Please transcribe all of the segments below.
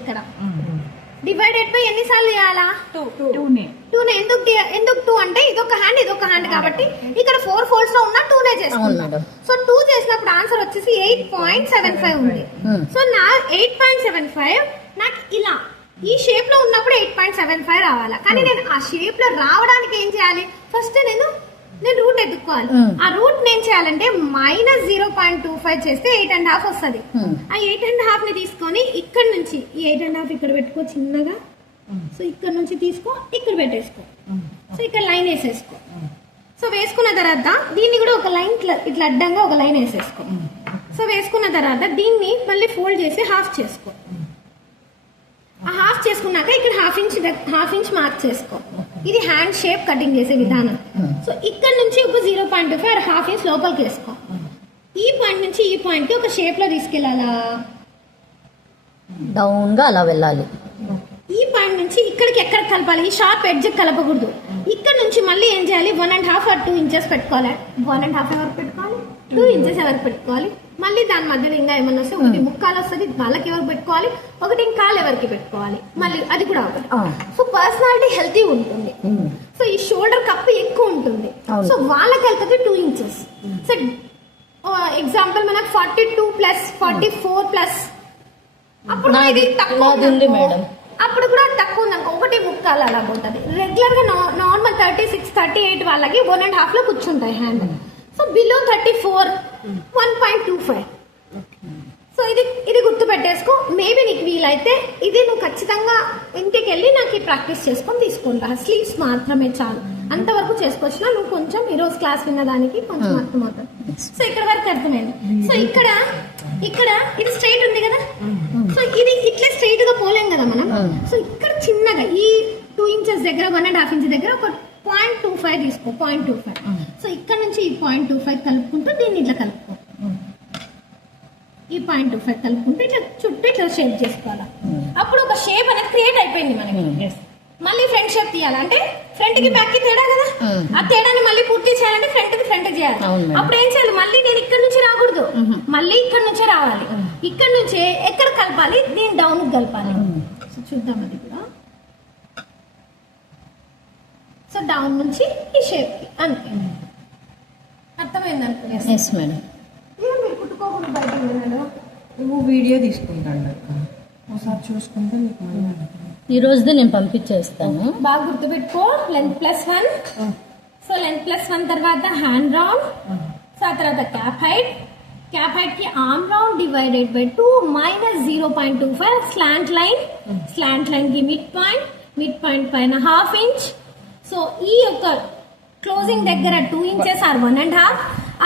ఇక్కడ divided by ఎన్నిసార్లు చేయాలా? 2 ఎందుకు 2 అంటే ఇదొక హ్యాండ్ కాబట్టి ఇక్కడ 4 ఫోల్డ్స్ లో ఉన్న 2 నే చేసుకుంటాం. సో 2 చేసినప్పుడు ఆన్సర్ వచ్చేసి 8.75 ఉంది. సో నా 8.75 నాకు ఇలా ఈ షేప్ లో ఉన్నప్పుడు 8.75 రావాలా. కానీ నేను ఆ షేప్ లో రావడానికి ఏం చేయాలి? ఫస్ట్ నేను రూట్ ఎత్తుక్కోవాలి. ఆ రూట్ నేను చేయాలంటే -0.25 చేస్తే 8.5 వస్తుంది. ఆ 8.5 ని తీసుకొని ఇక్కడ నుంచి ఈ 8.5 ఇక్కడ పెట్టుకో చిన్నగా. సో ఇక్కడ నుంచి తీసుకో, ఇక్కడ పెట్టేసుకో. సో ఇక్కడ లైన్ వేసేసుకో. సో వేసుకున్న తర్వాత దీన్ని కూడా ఒక లైన్ ఇట్లా అడ్డంగా ఒక లైన్ వేసేసుకో. సో వేసుకున్న తర్వాత దీన్ని మళ్ళీ ఫోల్డ్ చేసి హాఫ్ చేసుకో. ఆ హాఫ్ చేసుకున్నాక ఇక్కడ హాఫ్ ఇంచ్ మార్క్ చేసుకో. ఇది హ్యాండ్ షేప్ కటింగ్ చేసే విధానం. సో ఇక్కడ నుంచి ఒక 0.25 హాఫ్ ఇంచ్ లోపలికి వేసుకో. ఈ పాయింట్ నుంచి ఈ పాయింట్ కి ఒక షేప్ లో తీసుకెళ్లాలా, డౌన్ గా అలా వెళ్ళాలి. ఈ పాయింట్ నుంచి ఇక్కడికి ఎక్కడ కలపాలి? ఈ షార్ప్ ఎడ్జ్ కలపకూడదు. ఇక్కడ నుంచి మళ్ళీ ఏం చేయాలి? 1.5 or 2 ఇంచెస్ పెట్టుకోవాలి. 1.5 ఎవరికి పెట్టుకోవాలి? 2 ఇంచెస్ ఎవరికి పెట్టుకోవాలి? మళ్ళీ దాని మధ్యలో ఇంకా ఏమన్నా వస్తే 1.25 వస్తుంది. వాళ్ళకి ఎవరికి పెట్టుకోవాలి? 1.25 ఎవరికి పెట్టుకోవాలి? మళ్ళీ అది కూడా ఒకటి. సో పర్సనాలిటీ హెల్తీ ఉంటుంది. సో ఈ షోల్డర్ కప్ ఎక్కువ ఉంటుంది. సో వాళ్ళకి వెళ్తుంది 2 ఇంచెస్. సో ఎగ్జాంపుల్ మనకు 42+, 44+, అప్పుడు ఇది తక్కువ ఉంది మేడం. అప్పుడు కూడా తక్కువ ఉంది అనుకో, 1.25 అలా ఉంటుంది. రెగ్యులర్ గా నార్మల్ 36, 38 వాళ్ళకి 1.5 లో కూర్చుంటాయి హ్యాండ్. So below 34 1.25. సో ఇది గుర్తు పెట్టేసుకో. మేబీ నీకు వీలైతే ఇది నువ్వు ఖచ్చితంగా ఇంటికి వెళ్ళి నాకు ఈ ప్రాక్టీస్ చేసుకొని తీసుకుంటా. స్లీవ్స్ మాత్రమే చాలు, అంతవరకు చేసుకోవచ్చునా నువ్వు కొంచెం ఈరోజు క్లాస్ విన్నదానికి కొంచెం అర్థమవుతుంది. సో ఇక్కడ వరకు అర్థమైంది. సో ఇక్కడ ఇది స్ట్రైట్ ఉంది కదా. సో ఇది ఇట్లా స్ట్రైట్ గా పోలేం కదా మనం. సో ఇక్కడ చిన్నగా ఈ 2 ఇంచెస్ దగ్గర 1.5 ఇంచ్ దగ్గర ఒక 0.25 తీసుకో. 0.25. సో ఇక్కడ నుంచి ఈ 0.25 కలుపుకుంటూ దీన్ని ఇట్లా కలుపుకో. ఈ 0.25 కలుపుకుంటూ ఇట్లా చుట్టూ ఇట్లా షేప్ చేసుకోవాలా. అప్పుడు ఒక షేప్ అనేది క్రియేట్ అయిపోయింది మనకి. మళ్ళీ ఫ్రంట్ షేప్ తీయాలంటే ఫ్రంట్ కి బ్యాక్ కి తేడా కదా. ఆ తేడాని మళ్ళీ పూర్తి చేయాలంటే ఫ్రంట్ కి ఫ్రంట్ చేయాలి. అప్పుడు ఏం చేయాలి? మళ్ళీ నేను ఇక్కడ నుంచి రాకూడదు, మళ్ళీ ఇక్కడ నుంచే రావాలి. ఇక్కడ నుంచే ఎక్కడ కలపాలి? దీన్ని డౌన్ కలపాలి. సో చూద్దాం అది కూడా. సో డౌన్ నుంచి ఈ షేప్ కి అంతే. అర్థమైంది అనుకో. మీరు కుట్టుకోకుండా బయట నువ్వు వీడియో తీసుకుంటాను ఒకసారి చూసుకుంటే నీకు ఈ రోజుది నేను పంపించేస్తాను. బాగా గుర్తుపెట్టుకో. లెంత్ +1. సో లెంత్ +1 తర్వాత హ్యాండ్ రౌండ్. సో ఆ తర్వాత క్యాప్ హైట్ కి arm round divided by 2 -0.25 slant line కి మిడ్ పాయింట్ పైన హాఫ్ ఇంచ్. సో ఈ యొక్క క్లోజింగ్ దగ్గర 2 ఇంచెస్ ఆర్ 1.5.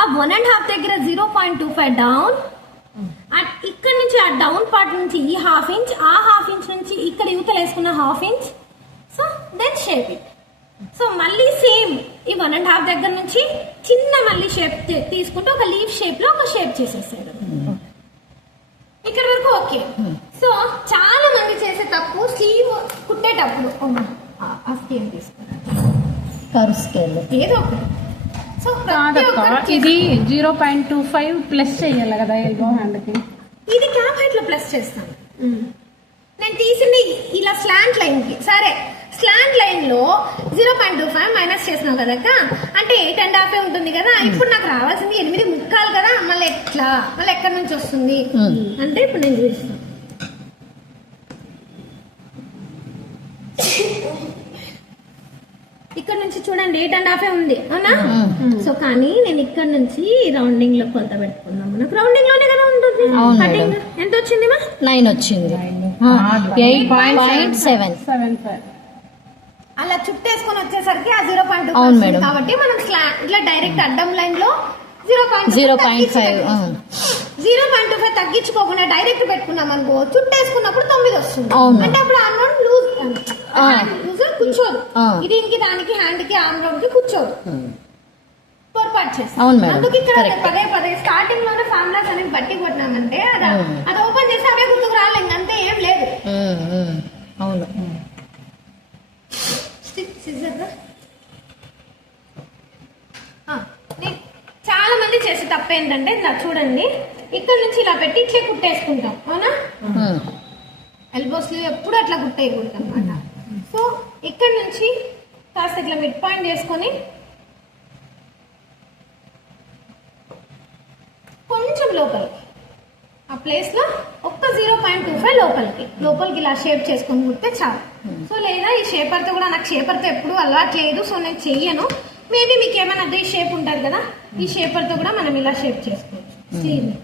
ఆ 1.5 దగ్గర 0.25 డౌన్. ఇక్కడ నుంచి ఆ డౌన్ పార్ట్ నుంచి ఈ హాఫ్ ఇంచ్, ఆ హాఫ్ ఇంచ్ నుంచి ఇక్కడ యువతలు వేసుకున్న half inch. So then shape it. సో మళ్ళీ సేమ్ ఈ 1.5 దగ్గర నుంచి చిన్న మళ్ళీ షేప్ తీసుకుంటూ ఒక లీఫ్ షేప్ లో ఒక షేప్ చేసేసాడు. ఇక్కడ వరకు ఓకే. సో చాలా మంది చేసే తప్పు స్లీవ్ కుట్టేటప్పుడు ఆ స్కేల్ తీసుకున్నారు ఏదో ఒకటి. సో ఇది 0.25 ప్లస్ చేయాలి కదా ఎల్బో హ్యాండ్ కి. ఇది క్యాప్ హైట్ లో ప్లస్ చేస్తాను. నేను తీసింది ఇలా స్లాంట్ లైన్ కి. సరే స్లాంట్ లైన్ లో 0.25 మైనస్ చేసినావు కదా అంటే 8.5 ఉంటుంది కదా. ఇప్పుడు నాకు రావాల్సింది 8.75 కదా. మళ్ళీ ఎక్కడి నుంచి వస్తుంది అంటే ఇప్పుడు నేను చూపిస్తాను. ఇక్కడ నుంచి చూడండి 8.5 ఉంది అవునా. సో కానీ నేను ఇక్కడ నుంచి రౌండింగ్ లో కొలత పెట్టుకున్నాం. మనకు రౌండింగ్ లోనే కదా ఉంటుంది. కటింగ్ ఎంత వచ్చింది? 9 వచ్చింది. 8.75 అలా చుట్టేసుకొని వచ్చేసరికి ఆ 0.2 కాబట్టి మనం ఇట్లా డైరెక్ట్ అడ్డం లైన్ లో 0.25 తగ్గించుకోకుండా డైరెక్ట్ పెట్టుకున్నాం అనుకో, చుట్టేసుకున్నప్పుడు 9 వస్తుంది. అంటే అప్పుడు ఆర్మ్ రౌండ్ లూజ్ కూర్చోదు. దీనికి దానికి హ్యాండ్ కి ఆర్మ్ రౌండ్ కి కూర్చోదు. పొరపాటు చేస్తాం. అందుకు ఇక్కడ పదే స్టార్టింగ్ లోనే ఫార్ములాస్ అనేది బట్టి కొట్టినామంటే అది ఓపెన్ చేస్తే అవే గుర్తుకు రాలే. ఇంకంతే ఏం లేదు. అవును. చాలా మంది చేసే తప్పు ఏంటంటే ఇలా చూడండి, ఇక్కడ నుంచి ఇలా పెట్టి ఇట్లే కుట్టేసుకుంటాం అవునా. ఎల్బో స్లీవ్ ఎప్పుడు అట్లా కుట్టేయకూడదు అనమాట. సో ఇక్కడ నుంచి కాస్త ఇట్లా మిడ్ పాయింట్ చేసుకొని కొంచెం లోపలికి ఆ ప్లేస్లో ఒక్క 0.25 లోపలికి ఇలా షేప్ చేసుకొని కుడితే చాలు. సో లేదా ఈ షేపర్తో కూడా, నాకు షేపర్తో ఎప్పుడు అలవాట్లేదు, సో నేను చెయ్యను. మేబీ మీకు ఏమైనా అదే షేప్ ఉంటుంది కదా, ఈ షేపర్తో కూడా మనం ఇలా షేప్ చేసుకోవచ్చు స్లీవ్ని.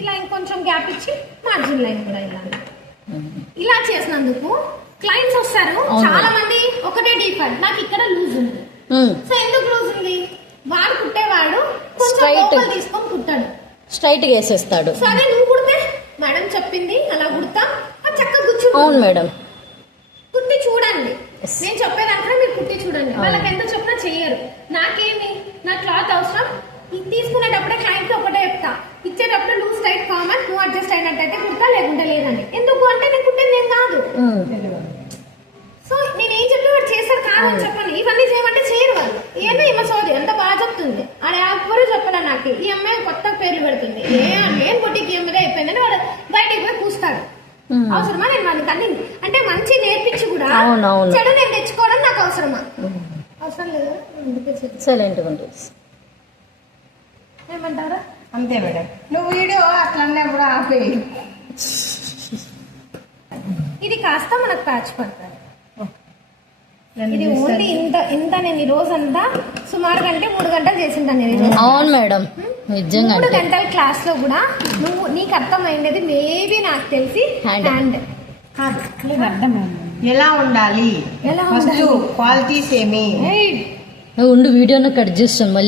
ఇలా ఇంకొంచెం గ్యాప్ ఇచ్చి మార్జిన్ లైన్ కూడా ఇలా చేసినందుకు క్లయింట్స్ వస్తారు చాలా మంది. ఒకటే డిఫాల్ట్, నాకు ఇక్కడ లూజ్ ఉంది. సో ఎందుకు లూజ్ ఉంది? వాడు కుట్టేవాడు కొంచెం లోపల తీసుకొని కుట్టాడు, స్ట్రైట్ గా వేసేస్తాడు. సరే నువ్వు కుడితే మేడం చెప్పింది అలా కుడతా, అది చక్కగా కూర్చో. అవును మేడం, కుట్టి చూడండి, నేను చెప్పేదాంట్లో మీరు కుట్టి చూడండి. వాళ్ళకి ఎంత చెప్పినా చెయ్యరు. నాకేమి, నా క్లాత్ అవసరం, తీసుకునేటప్పుడే క్లయింట్ ఒకటే చెప్తా, ఇచ్చేటప్పుడు లూజ్ టైట్ కామన్, నువ్వు అడ్జస్ట్ అయినట్టయితే కుడతా, లేకుంటే లేదండి. ఎందుకు అంటే నేను కుట్టింది ఏం కాదు. సో నేను ఏం చెప్పి వాడు చేస్తారు కాదు అని చెప్పండి. ఇవన్నీ చేయమంటే చేయరు వాళ్ళు. ఏమో ఈమె సోది ఎంత బాగా చెప్తుంది, ఆడ ఎవరు చెప్పలే నాకు. ఈ అమ్మాయి కొత్త పేర్లు పెడుతుంది, ఏం పొట్టికి ఏమిదే అయిపోయిందని వాడు బయటికి పోయి కూస్తాడు. అవసరమా నేను వాళ్ళకి అన్ని అంటే మంచి నేర్పించి కూడా చెడు నేను తెచ్చుకోవడం నాకు అవసరమా? అవసరం లేదు. సైలెంట్ గా ఉంటుంది. ఏమంటారా? అంతే మేడం. నువ్వు వీడియో అట్లా అన్నప్పుడు ఆపే. ఇది కాస్త మనకు ప్యాచ్ పడతారు. ఇది ఓన్లీ ఇంత నేను ఈ రోజంతా సుమారు గంటే 3 గంటలు చేసింటాను నేను ఈ రోజు. అవును మేడం, నిజంగా 3 గంటల క్లాస్ లో కూడా నువ్వు నీకు అర్థమైంది మేబీ నాకు తెలిసి హ్యాండ్ ఎలా ఉండాలి, ఎలా ఫస్ట్ క్వాలిటీస్ ఏమి ఉండు, వీడియోను కట్ చేస్తాను మళ్ళీ.